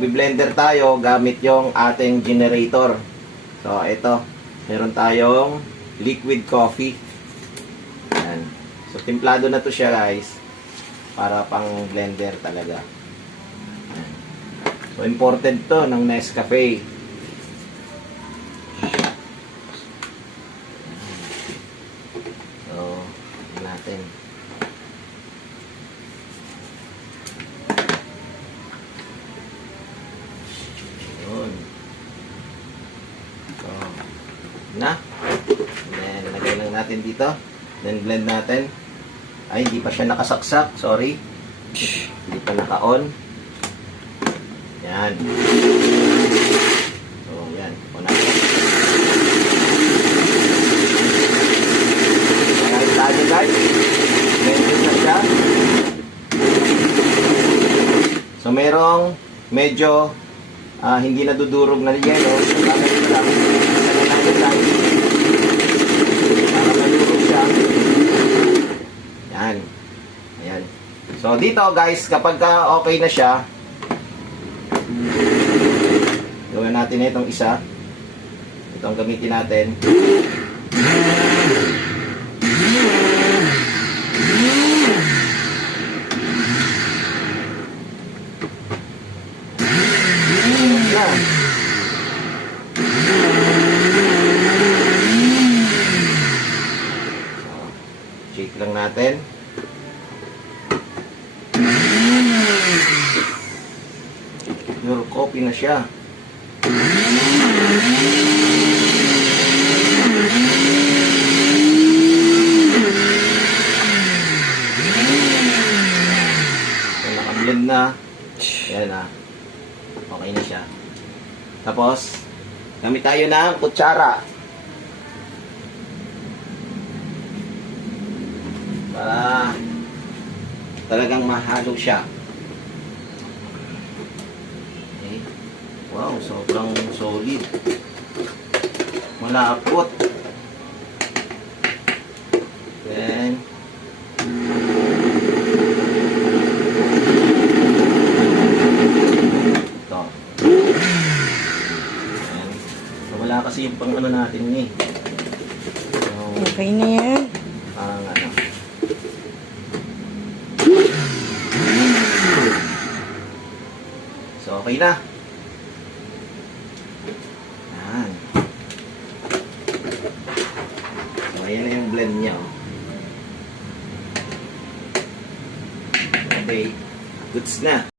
Blender tayo gamit yung ating generator. So, ito. Meron tayong liquid coffee. Yan. So, timplado na to siya, guys. Para pang blender talaga. Yan. So, imported to ng Nescafe. So, natin. Na. Then, lagay lang natin dito. Then, blend natin. Ay, hindi pa siya nakasaksak. Sorry. Hindi pa naka-on. Yan. So, yan. On natin. Ayan tayo, guys. Blended na siya. So, merong medyo hindi nadudurog na yelo. So, gamit lang. Para malurog siya. Yan. Ayan. So, dito guys, kapag okay na siya, gawin natin itong isa. Itong gamitin natin. Yan. Shake lang natin. Pure coffee na siya. So, naka-blend na. Yan na. Okay na siya. Tapos, gamit tayo ng kutsara. Para talagang mahalo siya. Okay. Wow, sobrang solid. Malapot. Then ito. Then, wala kasi yung pang ano natin eh. So, okay na yan. Parang ano. So, okay na. Yan. So, ayan na yung blend niya. Okay. Goods na.